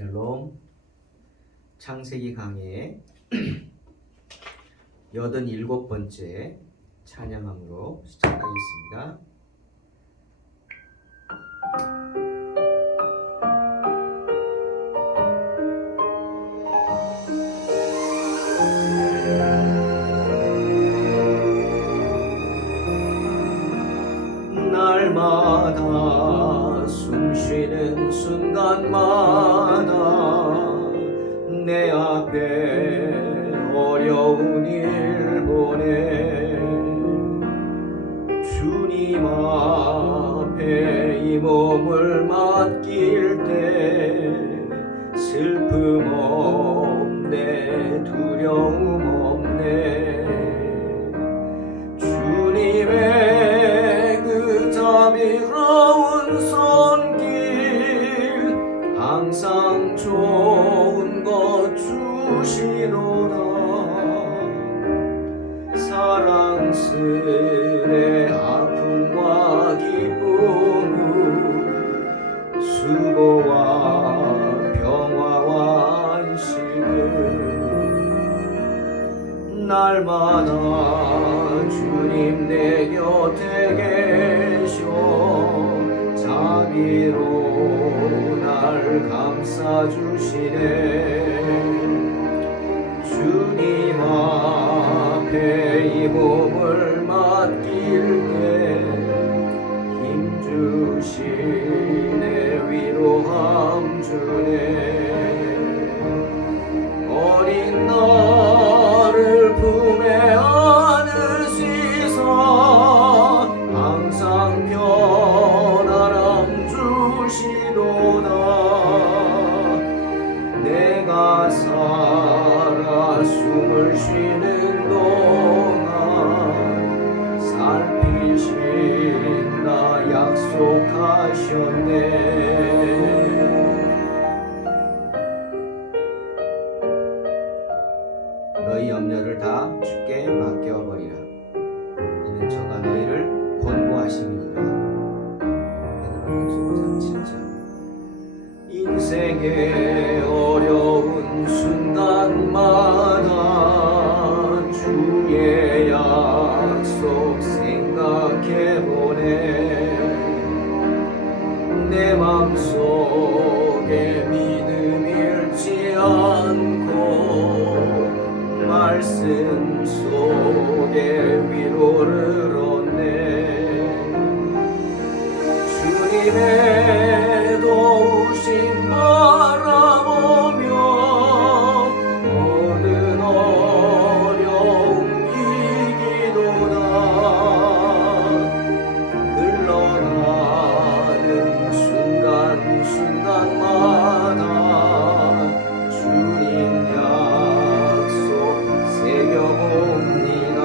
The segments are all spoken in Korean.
샬롬. 창세기 강의의 87번째 찬양함으로 시작하겠습니다. 날마다 숨쉬는 순간마다 내 앞에 어려운 일 보내 주님 앞에 이 몸을 맡길 때 슬픔 없네, 두려움 없네. 주님의 그 자비로운 손길 항상 좋은 것 주시노라. 사랑스레 아픔과 기쁨, 수고와 평화와 안식을 날마다 주님 내 곁에 계셔 자비로 날 감싸주시네. 주님 앞에 이 몸을 맡길 때 힘주시네, 위로함 주네. 어린 나를 품에 안으시사 항상 편안함 주시도다. 내가 살아 숨을 쉬는 동안 살피신다 약속하셨네. 너희 염려를 다 주께 맡겨버리라. 이는 저가 너희를 권고하심이니라. 베드로전서 7장. 인생의 어려운 순간마다 주의 약속 생각해보네. 내 맘속에 믿음 잃지 않고 말씀 속에 위로를 얻네. 주님의 도우심 바라보며 모든 어려움 이기도다. 흘러가는 순간순간마다 주님 약속 새겨봅니다.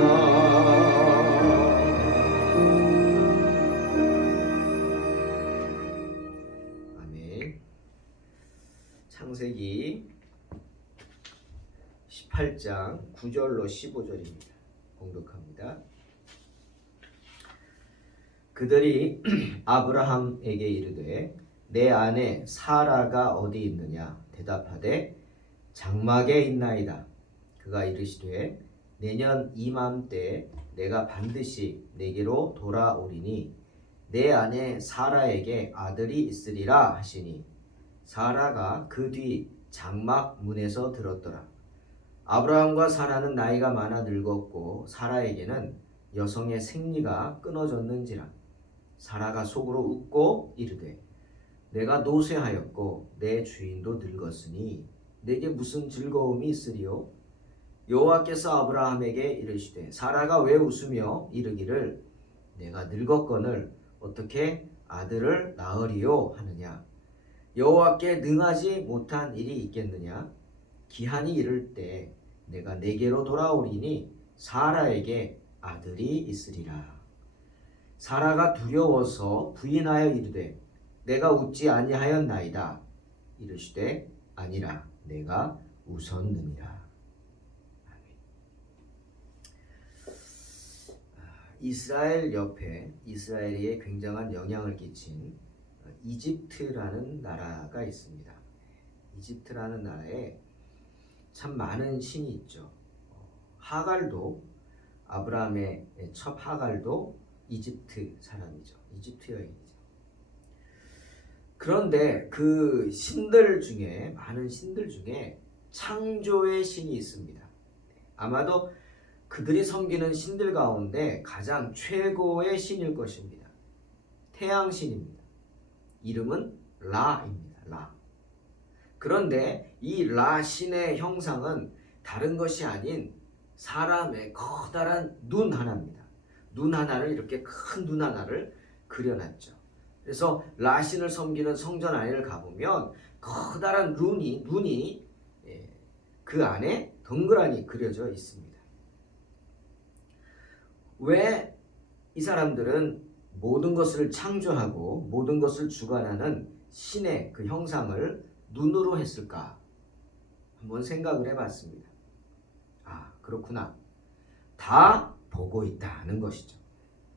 아멘. 창세기 18장 9절로 15절입니다. 공독합니다. 그들이 아브라함에게 이르되 내 아내 사라가 어디 있느냐 대답하되 장막에 있나이다. 그가 이르시되 내년 이맘때 내가 반드시 내게로 돌아오리니 내 아내 사라에게 아들이 있으리라 하시니 사라가 그 뒤 장막 문에서 들었더라. 아브라함과 사라는 나이가 많아 늙었고 사라에게는 여성의 생리가 끊어졌는지라. 사라가 속으로 웃고 이르되 내가 노쇠하였고 내 주인도 늙었으니 내게 무슨 즐거움이 있으리요? 여호와께서 아브라함에게 이르시되 사라가 왜 웃으며 이르기를 내가 늙었거늘 어떻게 아들을 낳으리요 하느냐? 여호와께 능하지 못한 일이 있겠느냐? 기한이 이를 때 내가 내게로 돌아오리니 사라에게 아들이 있으리라. 사라가 두려워서 부인하여 이르되 내가 웃지 아니하였나이다. 이르시되 아니라 내가 웃었느니라. 이스라엘 옆에 이스라엘에 굉장한 영향을 끼친 이집트라는 나라가 있습니다. 이집트라는 나라에 참 많은 신이 있죠. 하갈도 아브라함의 첩 하갈도 이집트 사람이죠. 이집트 여인이죠. 그런데 그 신들 중에 많은 신들 중에 창조의 신이 있습니다. 아마도 그들이 섬기는 신들 가운데 가장 최고의 신일 것입니다. 태양신입니다. 이름은 라입니다. 라. 그런데 이 라 신의 형상은 다른 것이 아닌 사람의 커다란 눈 하나입니다. 눈 하나를 이렇게 큰 눈 하나를 그려놨죠. 그래서 라 신을 섬기는 성전 안을 가보면 커다란 눈이 그 안에 덩그러니 그려져 있습니다. 왜 이 사람들은 모든 것을 창조하고 모든 것을 주관하는 신의 그 형상을 눈으로 했을까? 한번 생각을 해봤습니다. 아, 그렇구나. 다 보고 있다는 것이죠.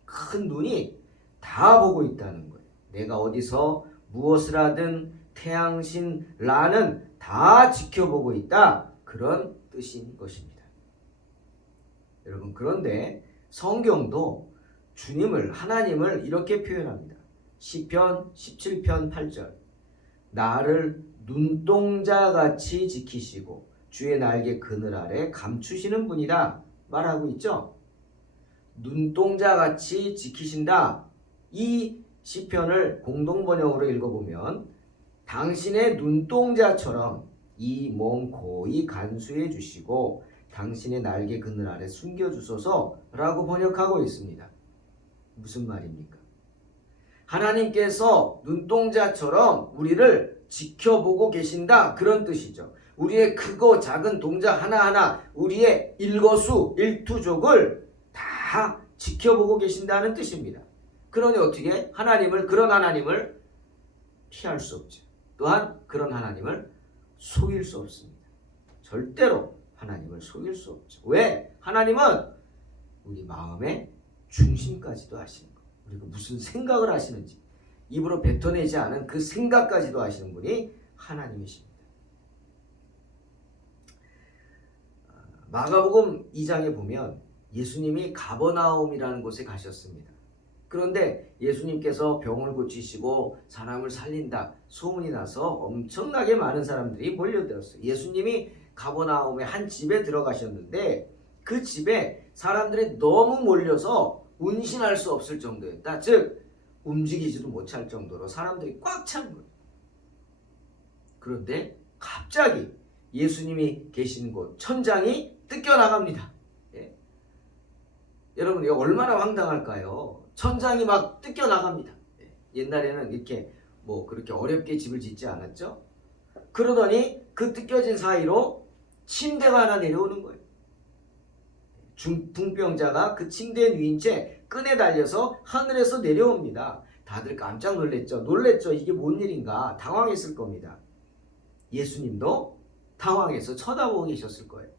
큰 눈이 다 보고 있다는 거예요. 내가 어디서 무엇을 하든 태양신 라는 다 지켜보고 있다. 그런 뜻인 것입니다. 여러분, 그런데 성경도 주님을, 하나님을 이렇게 표현합니다. 시편 17편 8절. 나를 눈동자같이 지키시고 주의 날개 그늘 아래 감추시는 분이다 말하고 있죠. 눈동자같이 지키신다. 이 시편을 공동번역으로 읽어보면 당신의 눈동자처럼 이 몸 고이 간수해 주시고 당신의 날개 그늘 아래 숨겨주소서라고 번역하고 있습니다. 무슨 말입니까? 하나님께서 눈동자처럼 우리를 지켜보고 계신다, 그런 뜻이죠. 우리의 크고 작은 동작 하나하나, 우리의 일거수 일투족을 다 지켜보고 계신다는 뜻입니다. 그러니 어떻게 그런 하나님을 피할 수 없죠. 또한 그런 하나님을 속일 수 없습니다. 절대로 하나님을 속일 수 없죠. 왜? 하나님은 우리 마음의 중심까지도 아시는 거예요. 우리가 무슨 생각을 하시는지 입으로 뱉어내지 않은 그 생각까지도 아시는 분이 하나님이십니다. 마가복음 2장에 보면 예수님이 가버나움이라는 곳에 가셨습니다. 그런데 예수님께서 병을 고치시고 사람을 살린다 소문이 나서 엄청나게 많은 사람들이 몰려들었어요. 예수님이 가버나움의 한 집에 들어가셨는데 그 집에 사람들이 너무 몰려서 운신할 수 없을 정도였다. 즉 움직이지도 못할 정도로 사람들이 꽉 찬 거예요. 그런데 갑자기 예수님이 계시는 곳 천장이 뜯겨나갑니다. 예. 여러분 이거 얼마나 황당할까요? 천장이 막 뜯겨나갑니다. 예. 옛날에는 이렇게 그렇게 어렵게 집을 짓지 않았죠? 그러더니 그 뜯겨진 사이로 침대가 하나 내려오는 거예요. 중풍병자가 그 침대에 누인 채 끈에 달려서 하늘에서 내려옵니다. 다들 깜짝 놀랬죠. 이게 뭔 일인가 당황했을 겁니다. 예수님도 당황해서 쳐다보고 계셨을 거예요.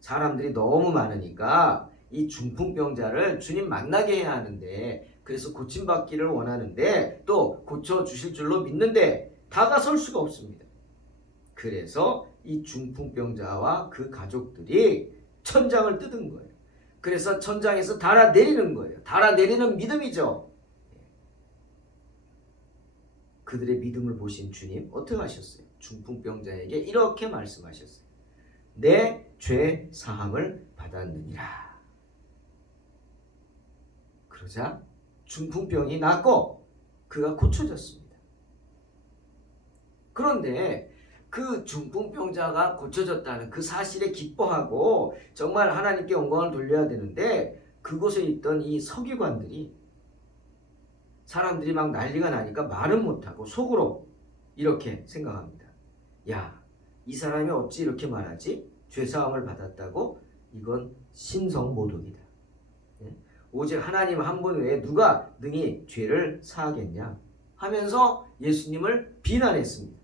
사람들이 너무 많으니까 이 중풍병자를 주님 만나게 해야 하는데, 그래서 고침받기를 원하는데 또 고쳐주실 줄로 믿는데 다가설 수가 없습니다. 그래서 이 중풍병자와 그 가족들이 천장을 뜯은 거예요. 그래서 천장에서 달아내리는 거예요. 달아내리는 믿음이죠. 그들의 믿음을 보신 주님 어떻게 하셨어요? 중풍병자에게 이렇게 말씀하셨어요. 내 죄 사함을 받았느니라. 그러자 중풍병이 낫고 그가 고쳐졌습니다. 그런데 그 중풍병자가 고쳐졌다는 그 사실에 기뻐하고 정말 하나님께 영광을 돌려야 되는데, 그곳에 있던 이 서기관들이 사람들이 막 난리가 나니까 말은 못하고 속으로 이렇게 생각합니다. 야, 이 사람이 어찌 이렇게 말하지? 죄사함을 받았다고? 이건 신성모독이다. 오직 하나님 한 분 외에 누가 능히 죄를 사하겠냐 하면서 예수님을 비난했습니다.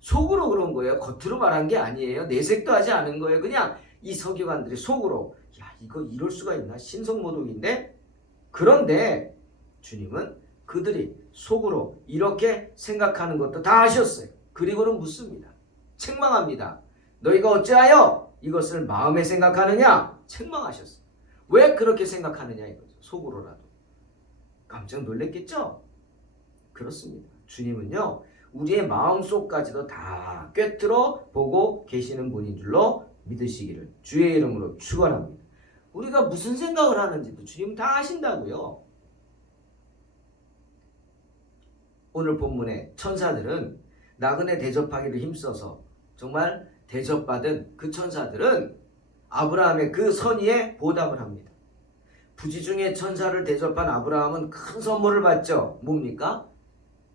속으로 그런 거예요. 겉으로 말한 게 아니에요. 내색도 하지 않은 거예요. 그냥 이 서기관들이 속으로, 야, 이거 이럴 수가 있나? 신성모독인데? 그런데 주님은 그들이 속으로 이렇게 생각하는 것도 다 아셨어요. 그리고는 묻습니다. 책망합니다. 너희가 어찌하여 이것을 마음에 생각하느냐? 책망하셨어요. 왜 그렇게 생각하느냐 이거죠. 속으로라도. 깜짝 놀랐겠죠? 그렇습니다. 주님은요, 우리의 마음속까지도 다 꿰뚫어 보고 계시는 분인 줄로 믿으시기를 주의 이름으로 축원합니다. 우리가 무슨 생각을 하는지도 주님 다 아신다고요. 오늘 본문의 천사들은 나그네 대접하기를 힘써서 정말 대접받은 그 천사들은 아브라함의 그 선의에 보답을 합니다. 부지중에 천사를 대접한 아브라함은 큰 선물을 받죠. 뭡니까?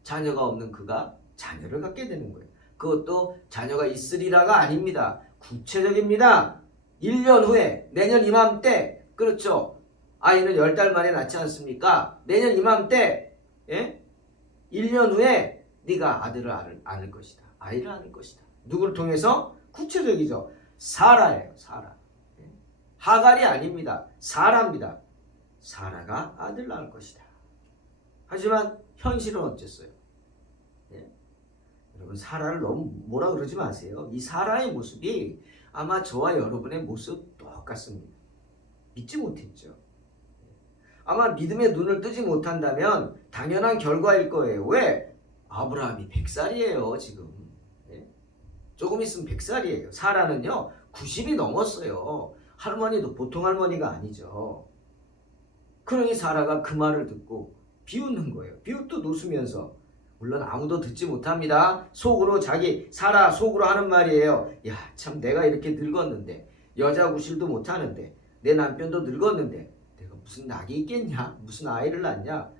자녀가 없는 그가 자녀를 갖게 되는 거예요. 그것도 자녀가 있으리라가 아닙니다. 구체적입니다. 1년 후에 내년 이맘때, 그렇죠. 아이는 10달 만에 낳지 않습니까? 내년 이맘때 1년 후에 네가 아들을 안을 것이다. 아이를 안을 것이다. 누구를 통해서? 구체적이죠. 사라예요. 사라. 하갈이 아닙니다. 사라입니다. 사라가 아들 낳을 것이다. 하지만 현실은 어땠어요? 여러분, 사라를 너무 뭐라 그러지 마세요. 이 사라의 모습이 아마 저와 여러분의 모습 똑같습니다. 믿지 못했죠. 아마 믿음의 눈을 뜨지 못한다면 당연한 결과일 거예요. 왜? 아브라함이 100살이에요 지금. 조금 있으면 100살이에요. 사라는요 90이 넘었어요. 할머니도 보통 할머니가 아니죠. 그러니 사라가 그 말을 듣고 비웃는 거예요. 비웃듯 웃으면서, 물론 아무도 듣지 못합니다. 속으로 사라 속으로 하는 말이에요. 야, 참 내가 이렇게 늙었는데, 여자 구실도 못하는데, 내 남편도 늙었는데 내가 무슨 낙이 있겠냐? 무슨 아이를 낳냐?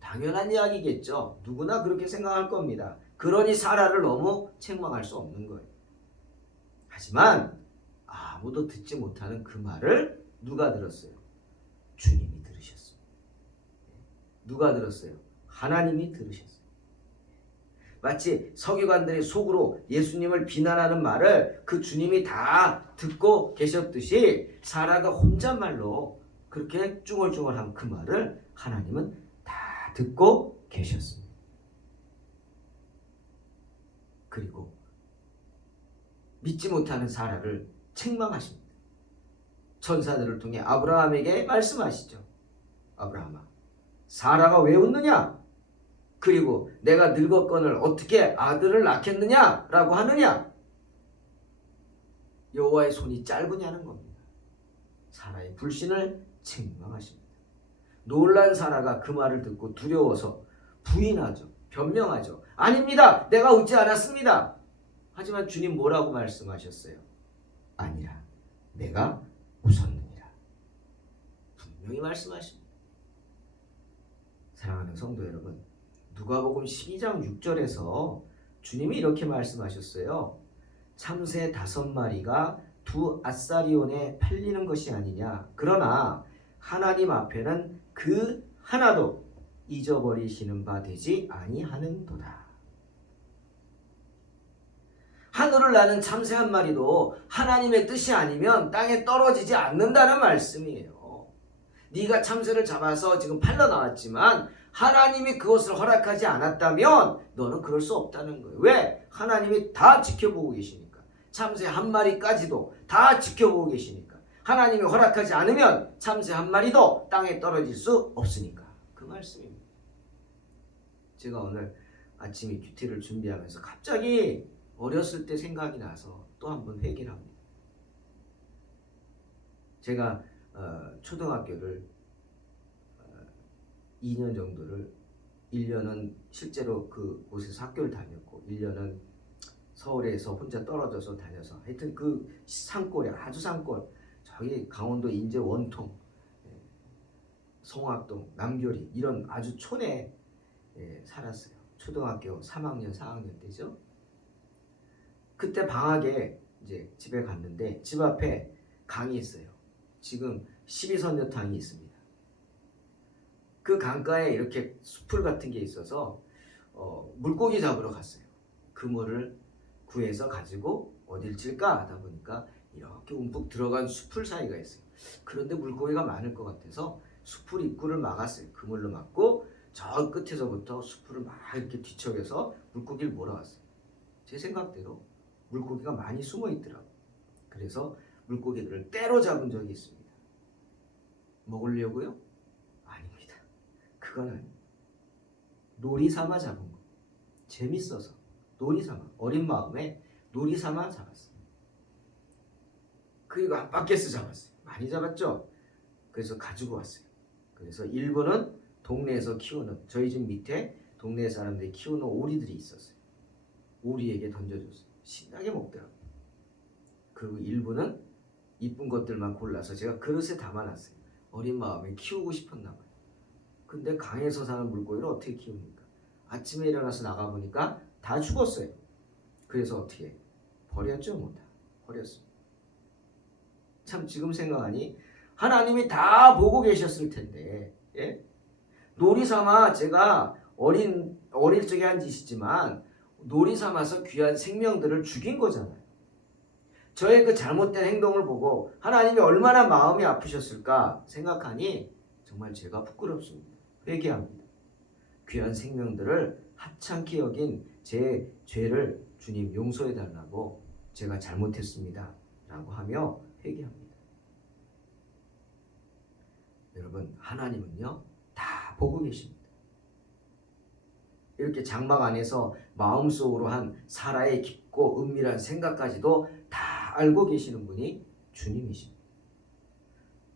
당연한 이야기겠죠. 누구나 그렇게 생각할 겁니다. 그러니 사라를 너무 책망할 수 없는 거예요. 하지만 아무도 듣지 못하는 그 말을 누가 들었어요? 주님이 들으셨습니다. 누가 들었어요? 하나님이 들으셨어요. 마치 서기관들이 속으로 예수님을 비난하는 말을 그 주님이 다 듣고 계셨듯이 사라가 혼잣말로 그렇게 쭝얼쭝얼한 그 말을 하나님은 다 듣고 계셨습니다. 그리고 믿지 못하는 사라를 책망하십니다. 천사들을 통해 아브라함에게 말씀하시죠. 아브라함아, 사라가 왜 웃느냐? 그리고 내가 늙었거늘 어떻게 아들을 낳겠느냐? 라고 하느냐? 여호와의 손이 짧으냐는 겁니다. 사라의 불신을 책망하십니다. 놀란 사라가 그 말을 듣고 두려워서 부인하죠. 변명하죠. 아닙니다. 내가 웃지 않았습니다. 하지만 주님 뭐라고 말씀하셨어요? 아니라 내가 웃었느니라. 분명히 말씀하십니다. 사랑하는 성도 여러분, 누가복음 12장 6절에서 주님이 이렇게 말씀하셨어요. 참새 5마리가 2 아사리온에 팔리는 것이 아니냐. 그러나 하나님 앞에는 그 하나도 잊어버리시는 바 되지 아니하는도다. 하늘을 나는 참새 한 마리도 하나님의 뜻이 아니면 땅에 떨어지지 않는다는 말씀이에요. 네가 참새를 잡아서 지금 팔러 나왔지만 하나님이 그것을 허락하지 않았다면 너는 그럴 수 없다는 거예요. 왜? 하나님이 다 지켜보고 계시니까. 참새 한 마리까지도 다 지켜보고 계시니까. 하나님이 허락하지 않으면 참새 한 마리도 땅에 떨어질 수 없으니까. 그 말씀입니다. 제가 오늘 아침에 큐티를 준비하면서 갑자기 어렸을 때 생각이 나서 또 한 번 회개를 합니다. 제가 초등학교를 2년 정도를 1년은 실제로 그곳에서 학교를 다녔고 1년은 서울에서 혼자 떨어져서 다녀서 하여튼 그 산골에 아주 산골 저기 강원도 인제 원통 송악동 남교리 이런 아주 촌에 살았어요. 초등학교 3학년 4학년 때죠. 그때 방학에 이제 집에 갔는데 집 앞에 강이 있어요. 지금 12선녀탕이 있습니다. 그 강가에 이렇게 숲풀 같은 게 있어서 물고기 잡으러 갔어요. 그물을 구해서 가지고 어딜 칠까 하다 보니까 이렇게 움푹 들어간 숲풀 사이가 있어요. 그런데 물고기가 많을 것 같아서 숲풀 입구를 막았어요. 그물로 막고 저 끝에서부터 숲을 막 이렇게 뒤척여서 물고기를 몰아왔어요. 제 생각대로 물고기가 많이 숨어 있더라고요. 그래서 물고기들을 때로 잡은 적이 있습니다. 먹으려고요? 아닙니다. 그건 아니에요. 놀이 삼아 잡은 거. 재밌어서 놀이 삼아, 어린 마음에 놀이 삼아 잡았어요. 그리고 한 바퀴스 잡았어요. 많이 잡았죠? 그래서 가지고 왔어요. 그래서 일부는 동네에서 키우는, 저희 집 밑에 동네 사람들이 키우는 오리들이 있었어요. 오리에게 던져줬어요. 신나게 먹더라고요. 그리고 일부는 이쁜 것들만 골라서 제가 그릇에 담아놨어요. 어린 마음에 키우고 싶었나 봐요. 근데 강에서 사는 물고기를 어떻게 키웁니까? 아침에 일어나서 나가보니까 다 죽었어요. 그래서 어떻게 버렸죠? 뭐 다 버렸습니다. 참 지금 생각하니 하나님이 다 보고 계셨을 텐데, 예? 놀이 삼아 제가 어릴 적에 한 짓이지만 놀이 삼아서 귀한 생명들을 죽인 거잖아요. 저의 그 잘못된 행동을 보고 하나님이 얼마나 마음이 아프셨을까 생각하니 정말 제가 부끄럽습니다. 회개합니다. 귀한 생명들을 하찮게 여긴 제 죄를 주님 용서해 달라고 제가 잘못했습니다 라고 하며 회개합니다. 여러분, 하나님은요 다 보고 계십니다. 이렇게 장막 안에서 마음속으로 한 사라의 깊고 은밀한 생각까지도 다 알고 계시는 분이 주님이십니다.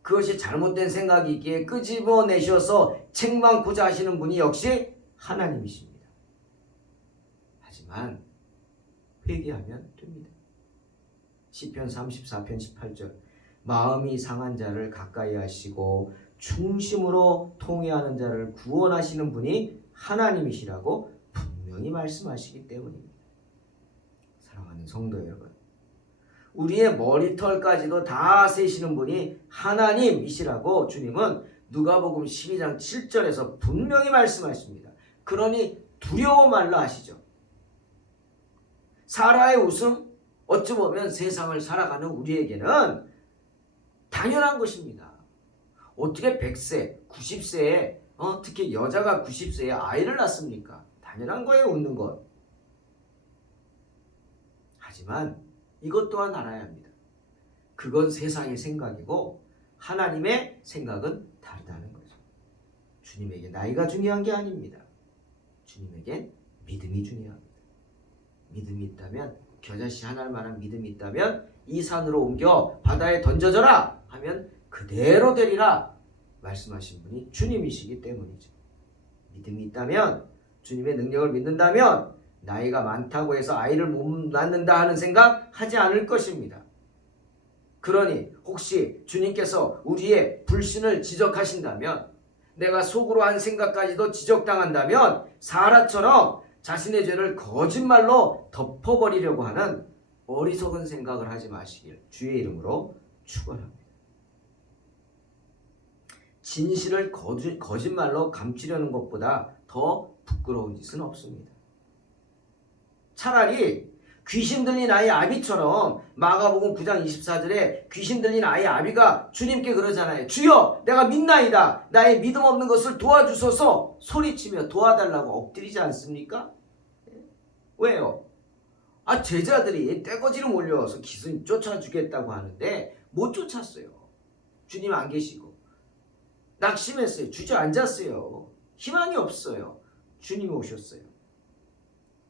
그것이 잘못된 생각이기에 끄집어내셔서 책망고자 하시는 분이 역시 하나님이십니다. 하지만 회개하면 됩니다. 시편 34편 18절 마음이 상한 자를 가까이 하시고 중심으로 통회하는 자를 구원하시는 분이 하나님이시라고 분명히 말씀하시기 때문입니다. 사랑하는 성도 여러분, 우리의 머리털까지도 다 세시는 분이 하나님이시라고 주님은 누가복음 12장 7절에서 분명히 말씀하십니다. 그러니 두려워 말라 하시죠. 사라의 웃음, 어찌 보면 세상을 살아가는 우리에게는 당연한 것입니다. 어떻게 100세, 90세에 특히 여자가 90세에 아이를 낳습니까? 당연한 거예요, 웃는 것. 하지만 이것 또한 알아야 합니다. 그건 세상의 생각이고 하나님의 생각은 다르다는 거죠. 주님에게 나이가 중요한 게 아닙니다. 주님에겐 믿음이 중요합니다. 믿음이 있다면, 겨자씨 하나를 만한 믿음이 있다면 이 산으로 옮겨 바다에 던져져라 하면 그대로 되리라 말씀하신 분이 주님이시기 때문이죠. 믿음이 있다면, 주님의 능력을 믿는다면 나이가 많다고 해서 아이를 못 낳는다 하는 생각 하지 않을 것입니다. 그러니 혹시 주님께서 우리의 불신을 지적하신다면, 내가 속으로 한 생각까지도 지적당한다면 사라처럼 자신의 죄를 거짓말로 덮어버리려고 하는 어리석은 생각을 하지 마시길 주의 이름으로 축원합니다. 진실을 거짓말로 감추려는 것보다 더 부끄러운 짓은 없습니다. 차라리 귀신 들린 아이 아비처럼 마가복음 9장 24절에 귀신 들린 아이 아비가 주님께 그러잖아요. 주여, 내가 믿나이다. 나의 믿음 없는 것을 도와주소서 소리치며 도와달라고 엎드리지 않습니까? 왜요? 제자들이 떼거지로 몰려와서 기순 쫓아주겠다고 하는데 못 쫓았어요. 주님 안 계시고 낙심했어요. 주저앉았어요. 희망이 없어요. 주님이 오셨어요.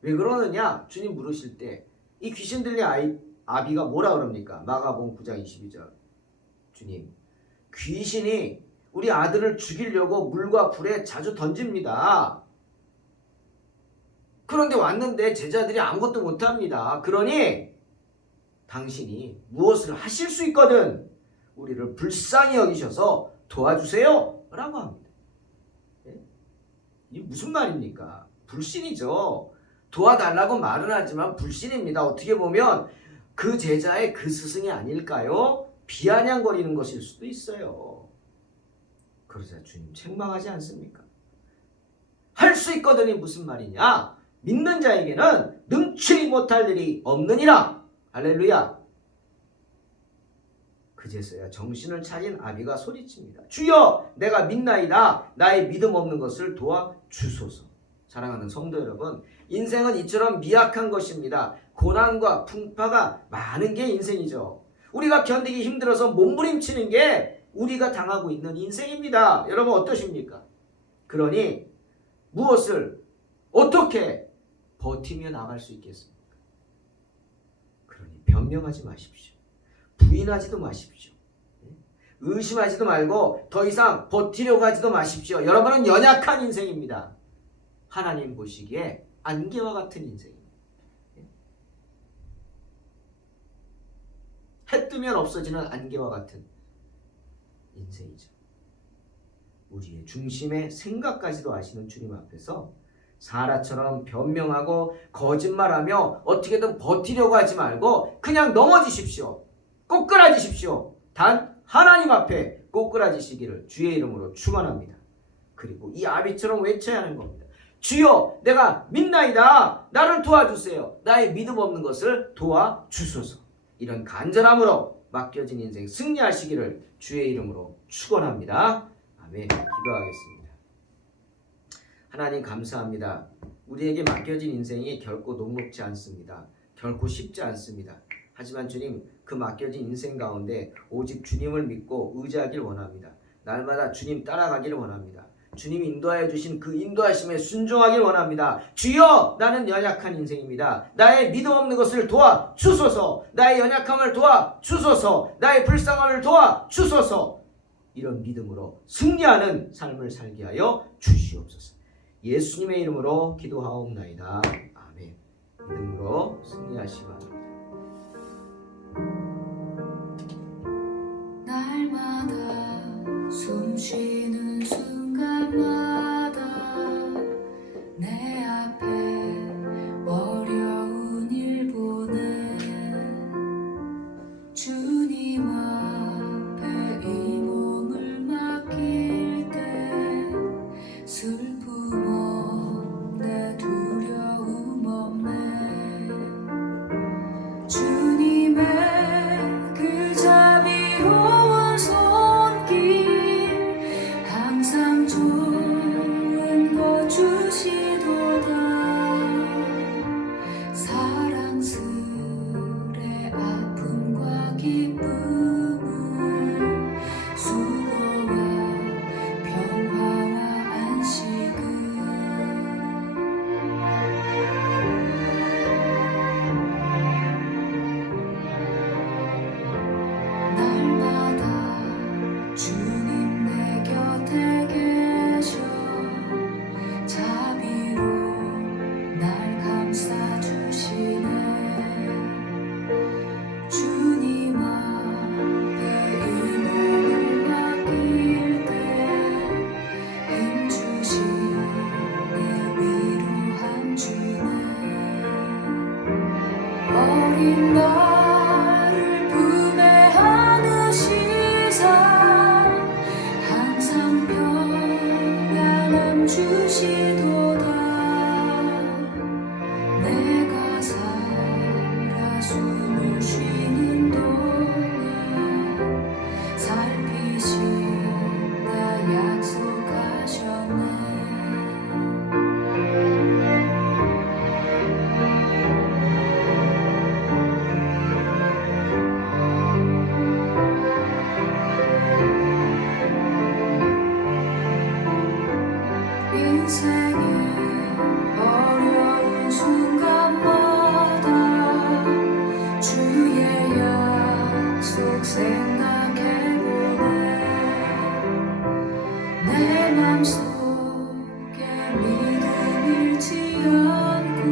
왜 그러느냐? 주님 물으실 때 이 귀신 들린 아비가 뭐라 그럽니까? 마가복음 9장 22절. 주님, 귀신이 우리 아들을 죽이려고 물과 불에 자주 던집니다. 그런데 왔는데 제자들이 아무것도 못합니다. 그러니 당신이 무엇을 하실 수 있거든 우리를 불쌍히 여기셔서 도와주세요 라고 합니다. 이게 무슨 말입니까? 불신이죠. 도와달라고 말은 하지만 불신입니다. 어떻게 보면 그 제자의 그 스승이 아닐까요? 비아냥거리는 것일 수도 있어요. 그러자 주님 책망하지 않습니까? 할 수 있거든이 무슨 말이냐? 믿는 자에게는 능치 못할 일이 없느니라. 할렐루야. 그제서야 정신을 차린 아비가 소리칩니다. 주여, 내가 믿나이다. 나의 믿음 없는 것을 도와주소서. 사랑하는 성도 여러분, 인생은 이처럼 미약한 것입니다. 고난과 풍파가 많은 게 인생이죠. 우리가 견디기 힘들어서 몸부림치는 게 우리가 당하고 있는 인생입니다. 여러분 어떠십니까? 그러니 무엇을 어떻게 버티며 나갈 수 있겠습니까? 그러니 변명하지 마십시오. 부인하지도 마십시오. 의심하지도 말고 더 이상 버티려고 하지도 마십시오. 여러분은 연약한 인생입니다. 하나님 보시기에 안개와 같은 인생입니다. 해 뜨면 없어지는 안개와 같은 인생이죠. 우리의 중심의 생각까지도 아시는 주님 앞에서 사라처럼 변명하고 거짓말하며 어떻게든 버티려고 하지 말고 그냥 넘어지십시오. 꼬꾸라지십시오. 단 하나님 앞에 꼬꾸라지시기를 주의 이름으로 축원합니다. 그리고 이 아비처럼 외쳐야 하는 겁니다. 주여, 내가 믿나이다. 나를 도와주세요. 나의 믿음 없는 것을 도와주소서. 이런 간절함으로 맡겨진 인생 승리하시기를 주의 이름으로 축원합니다. 아멘. 기도하겠습니다. 하나님 감사합니다. 우리에게 맡겨진 인생이 결코 녹록지 않습니다. 결코 쉽지 않습니다. 하지만 주님, 그 맡겨진 인생 가운데 오직 주님을 믿고 의지하길 원합니다. 날마다 주님 따라가기를 원합니다. 주님이 인도하여 주신 그 인도하심에 순종하길 원합니다. 주여, 나는 연약한 인생입니다. 나의 믿음 없는 것을 도와주소서. 나의 연약함을 도와주소서. 나의 불쌍함을 도와주소서. 이런 믿음으로 승리하는 삶을 살게 하여 주시옵소서. 예수님의 이름으로 기도하옵나이다. 아멘. 믿음으로 승리하시기 바랍니다. 날마다 숨쉬는 순간마다 내 앞에 어려운 일 보내 주님 앞에 이 몸을 맡길 때 슬픔 없네 두려움 없네 주님의 그 자비로운 손길 항상 좋은 것 주시도다 사랑스레 아픔과 기쁨을 수고와 평화와 안식을 날마다 주님 내 곁에 계셔 자비로 날 감싸주시네 주님 앞에 이 몸을 맡길 때 힘주시네 위로함 주네 어린 나를 품에 안으시사 항상 평안함 주시도다 내가 살아 숨을 쉬는 동안 살피신다 약속하셨네 인생의 어려운 순간마다 주의 약속 생각해보네 내 맘속에 믿음 잃지 않고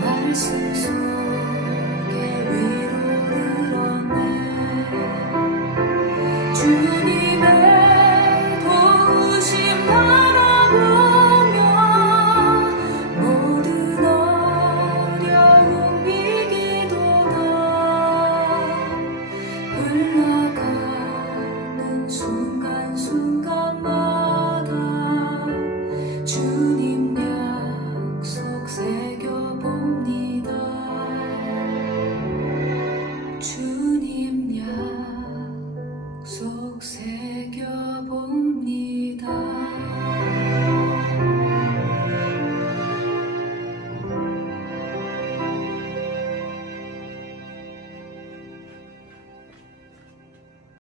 말씀 속에 위로를 얻네 주님의 도우심 바라보며 모든 어려움 이기도다 흘러가는 순간순간마다